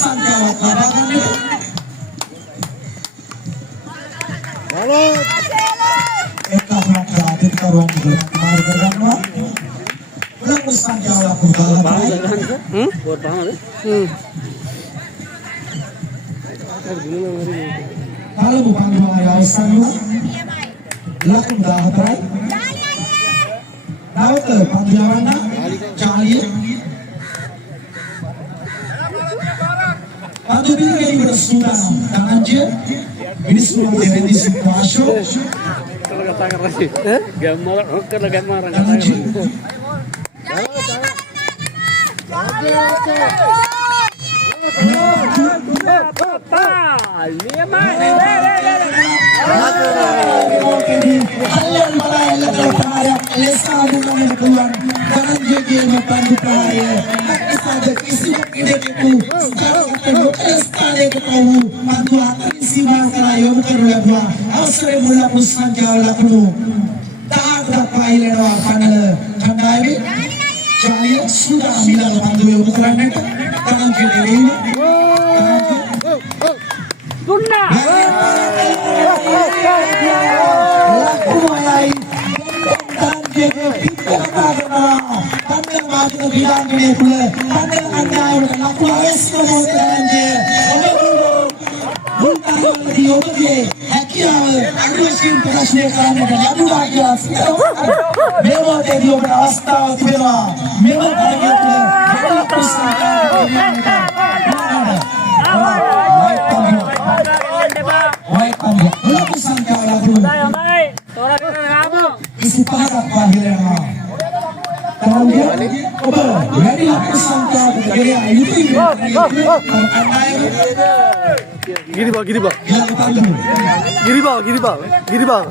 සංඛ්‍යාවක් ලබා ගන්නට එක්කමකට අධිකරුවන් මාර්ග කරගන්නවා උලංගු සංඛ්‍යාවක් උදාලා බෝඩ් පහමද පළමු පන්දුවේ අවසන් ලකුණු 14යි නැවත පන්දුවන්න චාලිය පන්දු පිළිගැනීමට සූදානම් ධනංජය මිනිස්සු දෙවෙනි සිතාෂෝ kata kata sih gambar hoker gambar kata gini bang.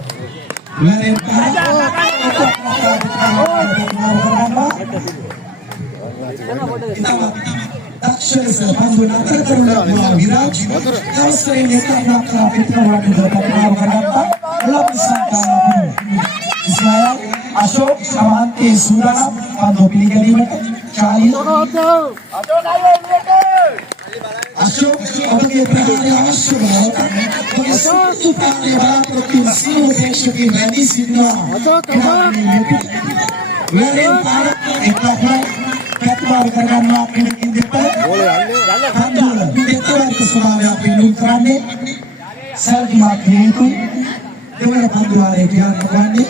Ashok Samanti Sudana Pandu Piliganimata Chai Ashok Abagi Prahari Ashok Ashok Prahari Balaprotin Siu Deshuki Nadi Sidna Wherein Parak Ekapra Katwa Karama Indita Pandu Indita Kesumaya Pinum Krane Salma Pintu Dewana Pandu Arekian Kwani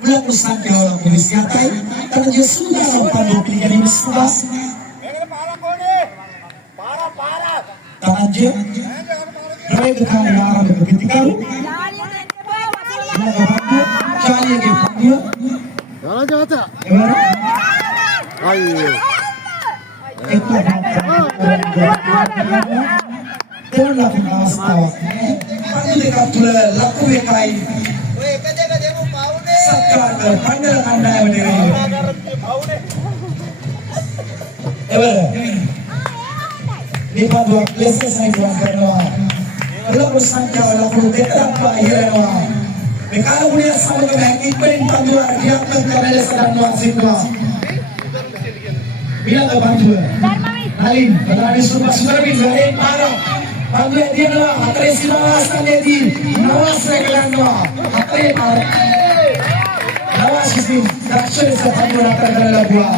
Ulang sankhya penisiatai karena dia sudah lakukan 23 di sekolah. Tangan Rai dekat arah berketika. Ulang bantu cari ke panggil. Jalan jata. Ayo. Itu Jangan lakukan awal. Panggil dekat pula laku bekai. Sakar pandal anda berdiri. Lima dua klase saya buat berdua. Kalau bersangka lalu tetap bahaya. Kalau punya sama dengan iklim pandua dia akan kembali sedang nuansin dua. Bila tak bantu. Lain berani sumpah suami lain parah. Pandua dia lah atresi nawasan dia di nawas regelan dua. Atresi parah. Nawas kisah rakshasa sepandul akan berlabuh.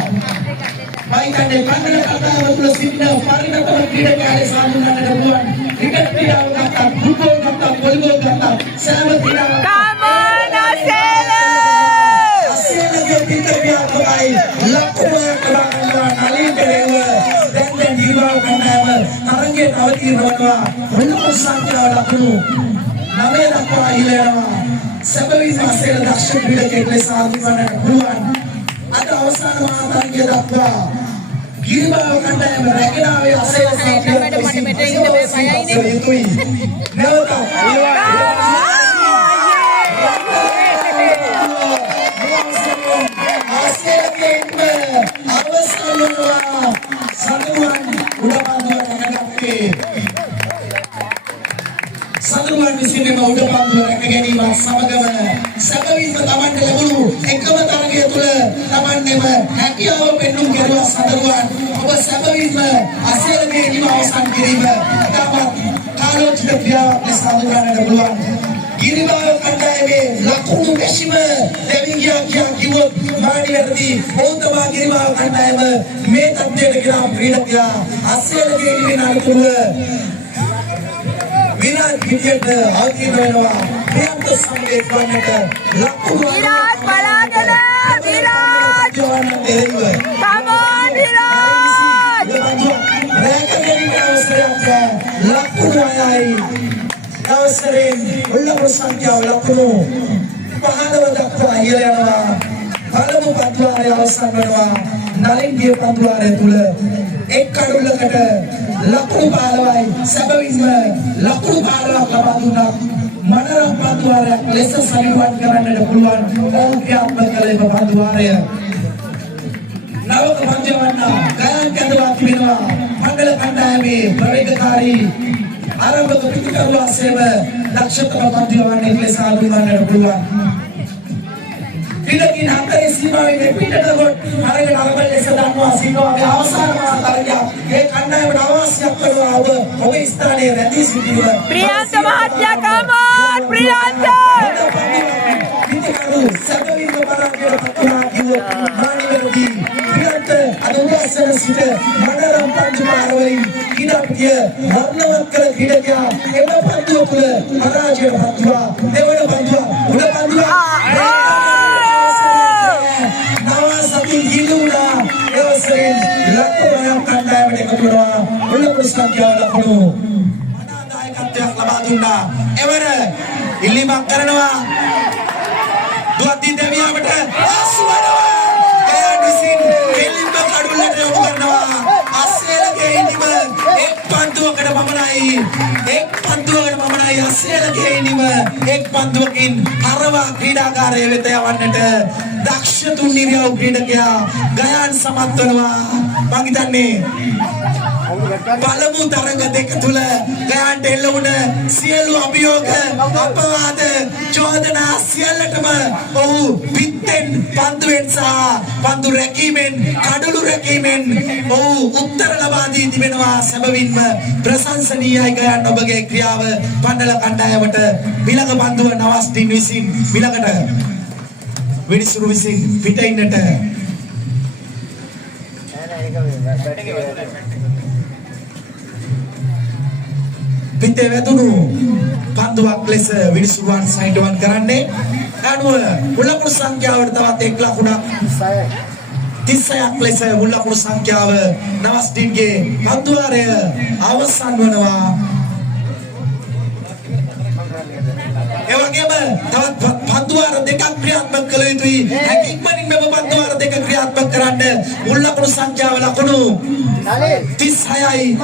Baikkan deh, pandai kata betul siapa paling atau tidak ada sambungan ada buan. Tidak kata, bukul kata, boleh kata, sama tidak. Kamu nasela. Nasela jadi kita biar pakai. Laku yang kerana kali kerewa dan dibawa kerana arangnya awal irwana. Belum sampai laku. Namanya laku ahilera. Sebab ini nasela dakshuk bila kita sahari mana buan. Ada awasana mana tangga dapat. Gila kanda yang mereka yang asal sampai itu Nelta asal kembe awas kalua saluan udah bantu anak saluan di sini mau udah bantu anak gini mas sama kawan Sabawin taman dulu, engkau taman dia tu taman nema. Haki awak pendung kerja sadaruan, awak sabawin සැබවින්ම අසේලගේ නිම අවසන් කිරීම ඉතාමත් කාලෝචිත ක්‍රියාවක් ලෙස හඳුන්වන්නට පුළුවන්. ගිරිබාව කණ්ඩායමේ ලකුණු වැසීම දෙවියන් කිව්වොත් මානිවැරදි බෞද්ධමා ගිරිබාව කණ්ඩායම මේ තත්ත්වයට ගෙනා ක්‍රීඩකයා අසේලගේ නිම නඩතුව විරාජ් විජයට අවතීර්ණ වෙනවා. ප්‍රියන්ත සමග එක්වන්නට ලකුණු විරාජ් බලාගෙන Viraj John දෙවිව come on Viraj අවසරයෙන් උල්ලපු සංඛ්‍යාව ලකුණු 15 දක්වා ඉහළ යනවා. පළමු පන්දුවාරය අවසන් වෙනවා. නලින්ගේ පන්දුවාරය තුල එක් කඩුල්ලකට ලකුණු 15යි. සැබවින්ම ලකුණු 15ක් ලබා දුන්නා. මනරම් පන්දුවාරයක් ලෙස සනිටුවන් කරන්නට පුළුවන්. ඔවුන් ක්‍රියාත්මක කළ එම පන්දුවාරය නවක පන්දුවන්න ගයන් කැඳවා තිබෙනවා. මණ්ඩල කණ්ඩායමේ ප්‍රවේගකාරී ආරම්භක පිටිකරුවා සේව දක්ෂතම පන්දුවන්නේ ලෙස හඳුන්වන්නට පුළුවන්. පිටකින් හතරේ සීමාවේ පිටට කොට අරගෙන අරබල් ලෙස දන්නවා සීමාවේ අවසාන මාතරය ඒ කණ්ඩායමට අවශ්‍යයක් කරනවා ඔබ ස්ථානයේ රැඳී සිටීම. ප්‍රියන්ත මහත්තයා come on ප්‍රියන්ත සැබවින්ම පරාජයට පත්වනා කිව්වොත් මානිවැරදි. ප්‍රියන්ත අද උදෑසන සිට මනරම් පන්දුමාරවලින් ක්‍රීඩාපතිය වර්ණවත් කළ ක්‍රීඩකයා එම පන්දුව තුළ පරාජයට පත්වුණා. දෙවන පන්දුව උඩ පන්දුව නවාසතුන් ගිලුණා. එවසරින් ලකුණු කණ්ඩායමට එකතු වෙනවා. උල්ලපු සංඛ්‍යාව ලකුණු අනාදායකත්වයක් ලබා දුන්නා. එවර ඉල්ලීමක් කරනවා. දුවත්ති දෙවියන්ට ආසුවනවා. ඒ විසින් එලිම්බ කඩුල්ලට යොමු කරනවා. අසේලගේ ඉනිම එක් පන්දුවකට පමණයි අසේලගේ ඉනිම එක් පන්දුවකින් හරවා ක්‍රීඩාකාරය වෙත යවන්නට දක්ෂ තුන්නිරියව් ක්‍රීඩකයා ගයාන් සමත් වෙනවා. මම හිතන්නේ පළමු තරඟ දෙක තුල ගයාන්ට එල්ල වුණ සියලු අභියෝග අපවාද චෝදනා සියල්ලටම ඔහු පිටෙන් පන්දුවෙන් සහ පන්දු රැකීමෙන් කඩළු රැකීමෙන් ඔහු උත්තර ලබා දී තිබෙනවා. සැබවින්ම ප්‍රශංසනීයයි ගයාන් ඔබගේ ක්‍රියාව. පණ්ඩල කණ්ඩායමට මිලක පන්දුව නවස්ටින් විසින් මිලකට විනිසුරු විසින් පිට ඉන්නට පිටේ වැදුණු පන්දුවක් ලෙස විනිසුරුවන් සයිඩ්වන් කරන්නේ. අනුව මුලකුණු සංඛ්‍යාවට තවත් එක් ලකුණක් 36ක් ලෙස මුලකුණු සංඛ්‍යාව නවස්ටින්ගේ පන්දුවාරය අවසන් වනවා. එවැගේම තවත් පන්දුවාර දෙකක් ක්‍රියාත්මක කළ යුතුයි. ඉක්මනින් මෙම පන්දුවාර දෙක ක්‍රියාත්මක කරන්න මුල්ලකුණු සංඛ්‍යාව ලකුණු 36යි.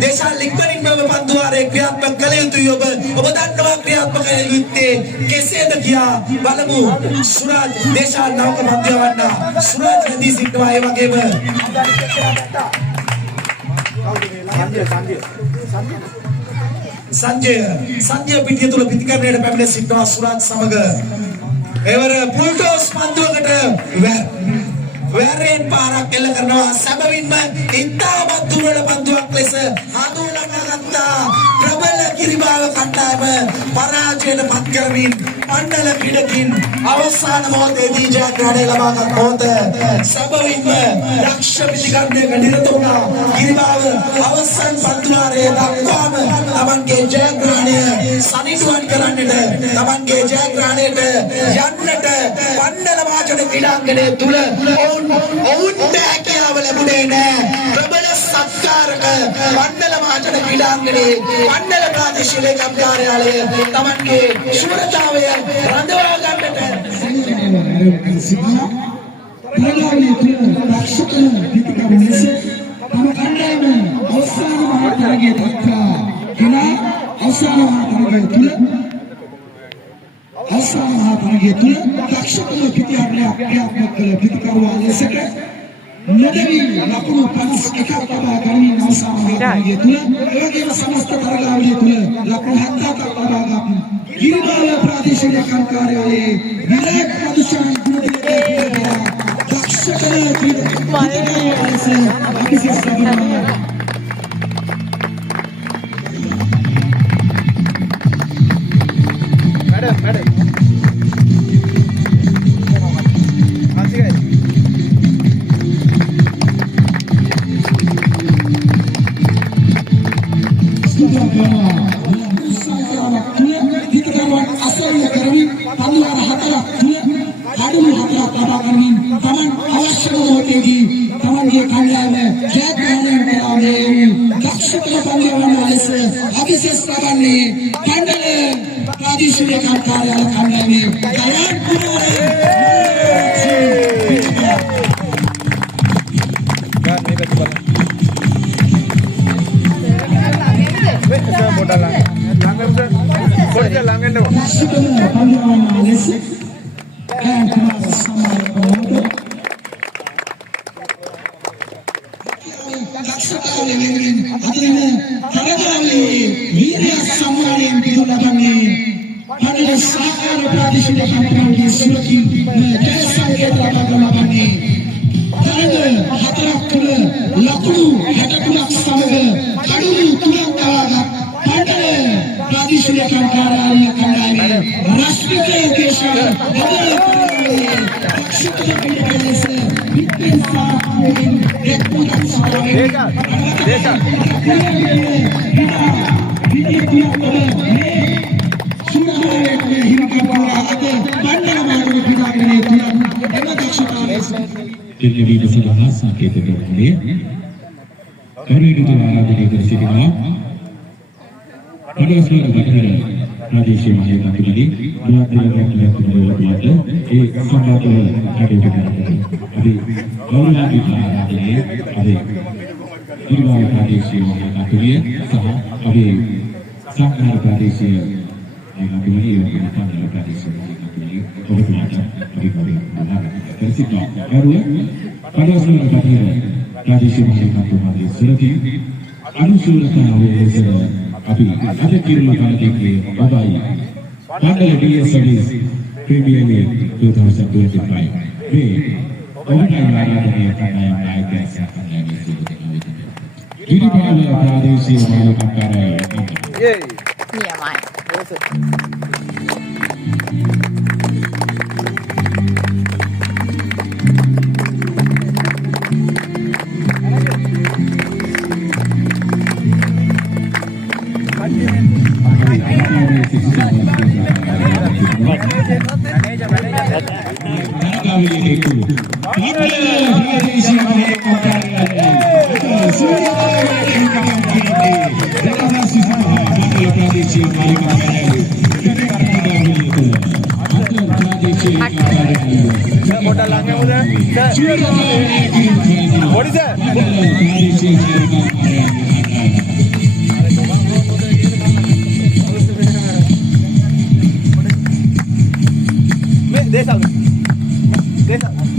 දේශාල් ඉක්මනින් මෙම පන්දුවාරේ ක්‍රියාත්මක කළ යුතුයි. ඔබ දන්නවා ක්‍රියාත්මක කළ යුත්තේ කෙසේද කියා බලමු. සුරාජ් දේශාල් නවක පන්දුවන්න සුරාජ් රැඳී සිටිනවා. ඒ වගේම සංජය පිටිය තුල පිටිකරණයට පැමිණ සිටිනවා සුරාජ් සමග. එවර පුල්ටෝස් පන්දුවකට වැරෙන් පාරක් එල්ල කරනවා. සැබවින්ම ඉතාමත් දුර්වල පන්දුවක් ලෙස හඳුනාගත්තා ප්‍රබල ගිරිබාව කණ්ඩායම පරාජයට පත් කරමින් මණ්ඩල ක්‍රීඩකින් අවසාන මොහොතේදී ජයග්‍රහණය ලබාගත් මොහොත. සැබවින්ම දක්ෂ පිටිකරණයක නිරත වුණා ගිරිබාව. අවසන් පන්දුවාරයේ දක්වාම තමන්ගේ ජයග්‍රහණය සනිටුවන් කරන්නට තමන්ගේ ජයග්‍රහණයට යන්නට පණ්ඩල වාචන ක්‍රීඩාංගණය තුල ඔවුන්ට හැකියාව ලැබුණේ නැහැ. ප්‍රබල සත්කාරක පණ්ඩල වාචන ක්‍රීඩාංගණයේ පණ්ඩල ප්‍රාදේශීය ලේකම් කාර්යාලය තමන්ගේ ශූරතාවය රඳවා ගන්නට ප්‍රගාමී තුල දක්ෂකම පිටිකරු ලෙස තම කණ්ඩායම අවසාන මහතරගයේ දක්වා ගෙන අවසාන මහතරගය තුල දක්ෂකම පිටිකරුවක් ක්‍රියාත්මක කළ පිටිකරුවා ලෙසට නදවි ලකුණු 51ක් ලබා ගනිමින් අවසාන මහතරගය තුල එවැගේම සමස්ත තරගාවලිය තුල ලකුණු 70ක් ලබා ගත් ගිරිබාව ප්‍රාදේශීය ලේකම් කාර්යාලයේ විනායක මදුෂාන් ගුණතිලකගේ දක්ෂකම Premier League 2025. Overtime ආරාධනය කරන නායකයා ඉරිබාල ප්‍රාදේශීය මාධ්‍ය කාර්යාලය. නියමයි. Desa.